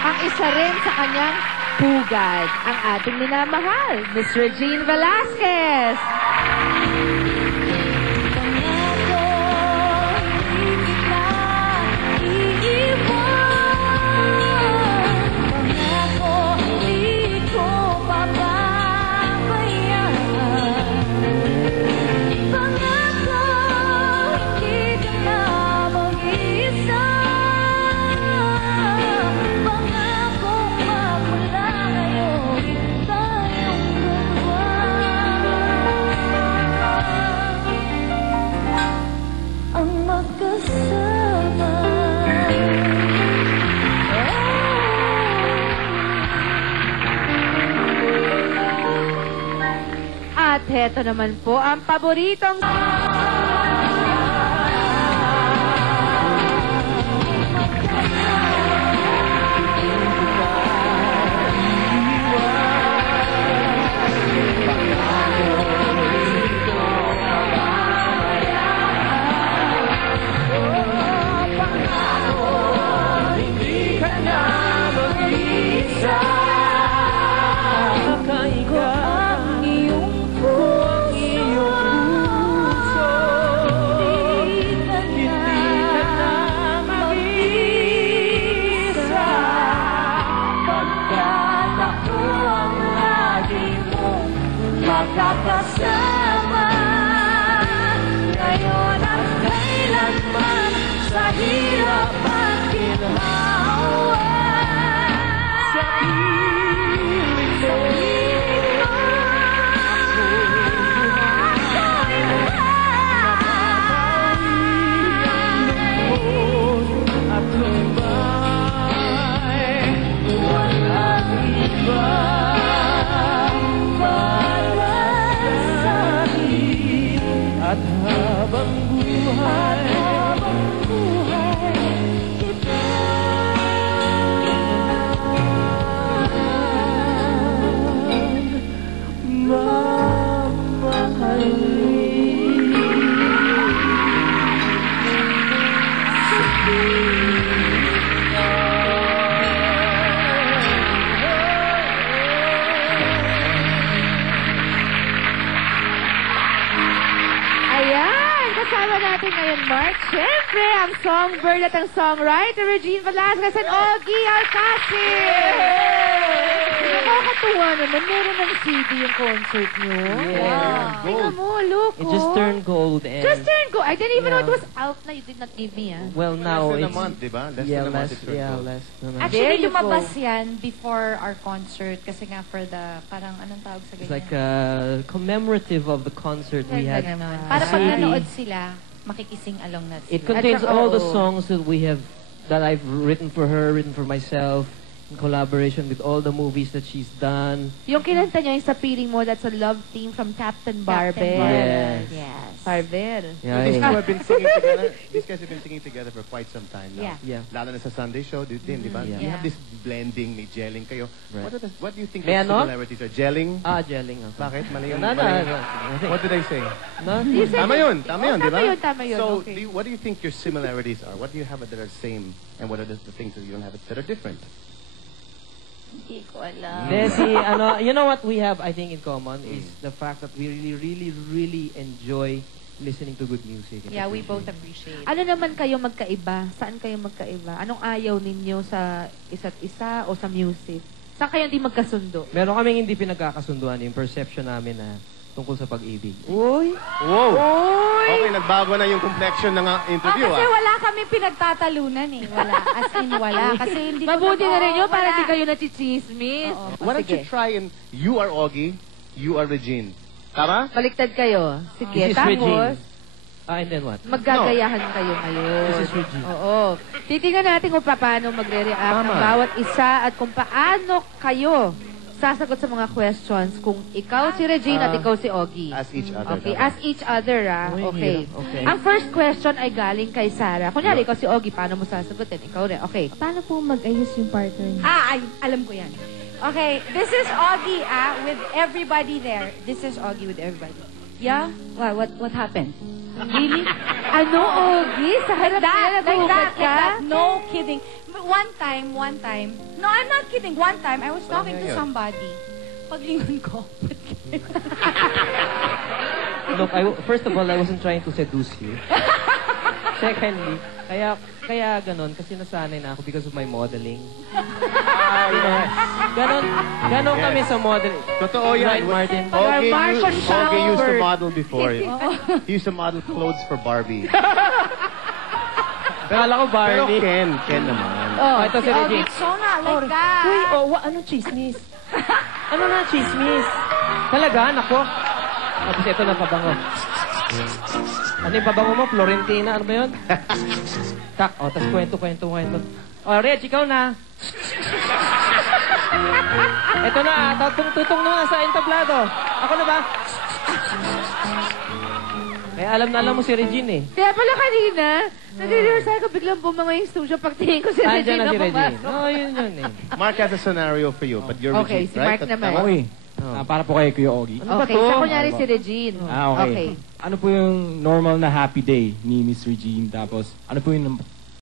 Ang isa rin sa kanyang pugad, ang ating minamahal, Miss Regine Velasquez. At heto naman po ang paboritong... Magkakasama ngayon at kailanman sa hirap at ginhawa. Sa piling mo, ako'y at tumay, walang iba. At habang buhay, kita kasama natin ngayon, Mark. Siyempre, ang songbird at ang songwriter, Regine Velasquez and Ogie Alcacil. Nakakatuwa naman. Meron ng CD yung concert nyo. Yeah. Tingnan mo, look. It just turned gold. And Just turned gold. I didn't even know it was out na. You did not give me, ah. well, now Less than it's... a month, di ba? Less yeah, than a month less, it turned yeah, gold. less than a month. There Actually, you lumabas go. yan before our concert kasi nga for the, parang anong tawag sa ganyan? It's like commemorative of the concert we had. Para pag CD. nanood sila, makikising along na sila. It contains At saka, all the oo. songs that I've written for her, written for myself, in collaboration with all the movies that she's done. Yung kinanta niya yung sa piling mo, that's a love theme from Captain Barber. Yes. Yes. Barber. Yeah, These two yeah. have been singing together. These guys have been singing together for quite some time now. Yeah. Yeah. Lalo na sa Sunday show, din, di ba? Yeah. You have this blending, may gelling kayo. Right. What do you think May the ano? similarities are? Gelling? Gelling. Okay. Bakit? Mali yung... No, no, mali- no. What did I say? No? You said Tama it. yun, tama yun, Oh, di ba? Tama yun. So, Okay. what do you think your similarities are? What do you have that are same? And what are the things that you don't have that are different? Hindi ko alam. You know what we have, I think, in common is the fact that we really enjoy listening to good music. Yeah, we both appreciate. Ano naman kayo magkaiba? Saan kayo magkaiba? Anong ayaw ninyo sa isa't isa o sa music? Saan kayo hindi magkasundo? Meron kaming hindi pinagkakasunduan yung perception namin na tungkol sa pag-ibig. Uy! Wow! Uy! Okay, nagbago na yung complexion ng interview, kasi wala kami pinagtatalunan eh. Wala. As in, wala. Kasi hindi ko Mabuti na rin yun wala. para hindi kayo nachichismis. Why don't you try and you are Ogie, you are Regine. Tama? Baliktad kayo. Sige, This is tapos, Regine. And then what? maggagayahan kayo ngayon. This is Regine. Oo. Titingnan natin kung paano magre-react ng Tama. bawat isa at kung paano kayo sasagot sa mga questions kung ikaw si Regine at ikaw si Ogie. As each other. Okay, tama? as each other, Uy, Okay. hirap. Okay. Ang first question ay galing kay Sarah. Kunyari, ikaw si Ogie, paano mo sasagutin? Ikaw rin. Okay. Paano po mag-ayos yung partner niya? Ay, alam ko yan. Okay, this is Ogie, with everybody there. This is Ogie with everybody. Yeah? What happened? Really? Ano, Ogie? Sa harap Like nila, that, like nagugat ka? that. No kidding. One time. No, I'm not kidding. One time, I was talking to somebody. Paglingon ko. Look, first of all, I wasn't trying to seduce you. Secondly, kaya ganon, kasi nasanay na ako because of my modeling. You know, ganon kami sa modeling. Totoo yan. Right, Martin? Ogie used to model before. He used to model clothes for Barbie. Kala ko Pero Barbie. Ken naman. Oh, ito si Regine. So not like that. Uy, anong chismis? Ano na chismis? Talaga, nako. Tapos ito na pabango. Ano yung pabango mo? Florentina, ano ba yun? Tak, tapos kwento. Reg, ikaw na. Ito na, tutong na sa entablado. Ako na ba? Kaya alam mo si Regine eh. Kaya pala kanina, nag-rehearsal ko, biglang bumango yung studio. Pagtingin ko si Andiyan Regine na si na Regine. pumasok. Oo, yun eh. Mark has a scenario for you, but you're Okay, Regine, si Mark right? naman. Tama? Okay. Para po kay Kuya Ogie. Ano ba Okay, to? sa kunyari si Regine. Okay. Ano po yung normal na happy day ni Miss Regine? Tapos, ano po yung